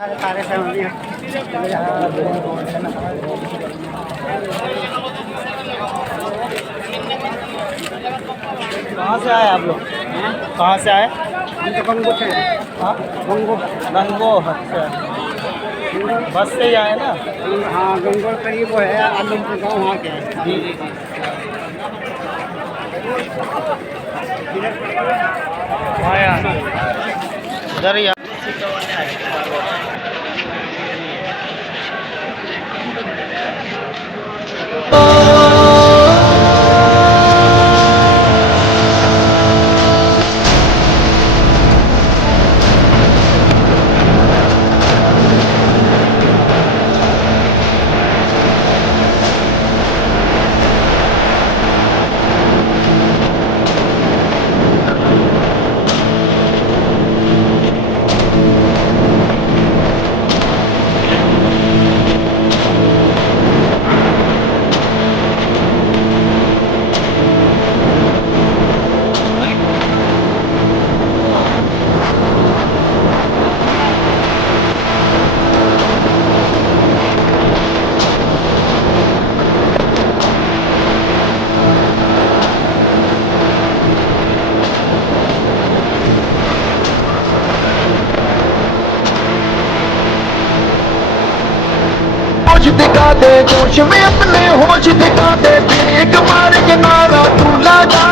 कहाँ से आए आप लोग? कहाँ से आए? हम तो गंगो से हैं। हाँ, गंगो। गंगो। अच्छा, बस से ही आए ना? हाँ, गंगो करीब वो है आलमपुर गाँव वहाँ के हैं। जी जी जी। आया उधर ही होश दिखा दे, जोश में अपने होश दिखा दे, ब्रेक मार के नारा तू लगा।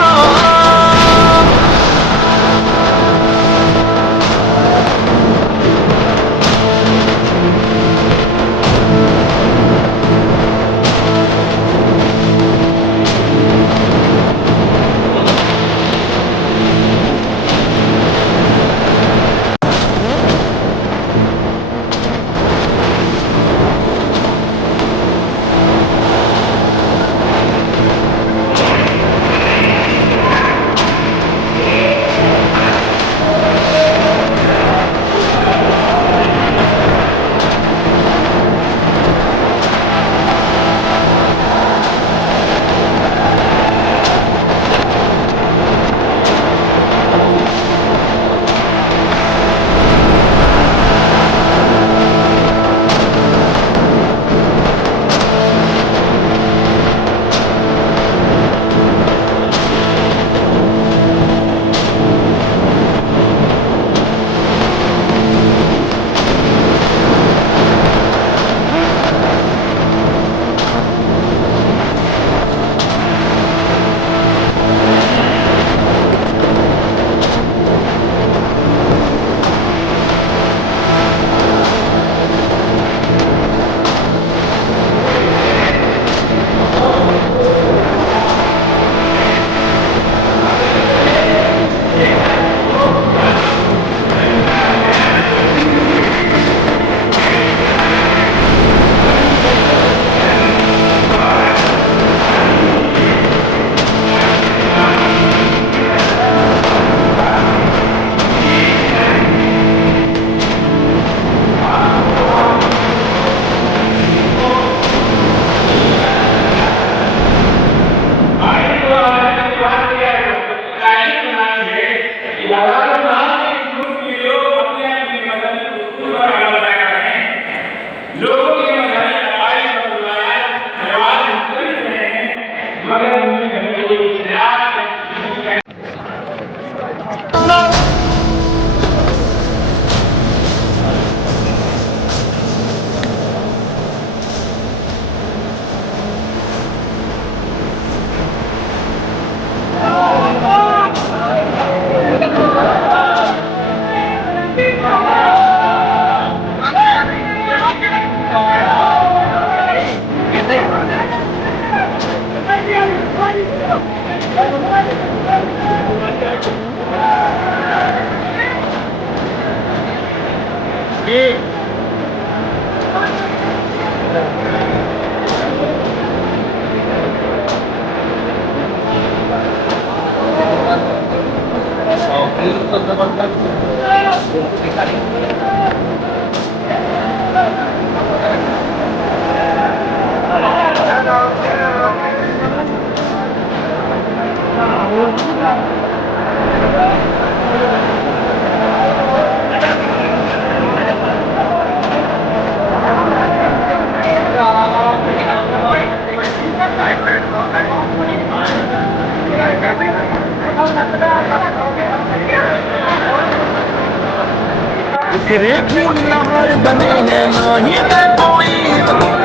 तेरे फूल नहर बने हैं नहीं कोई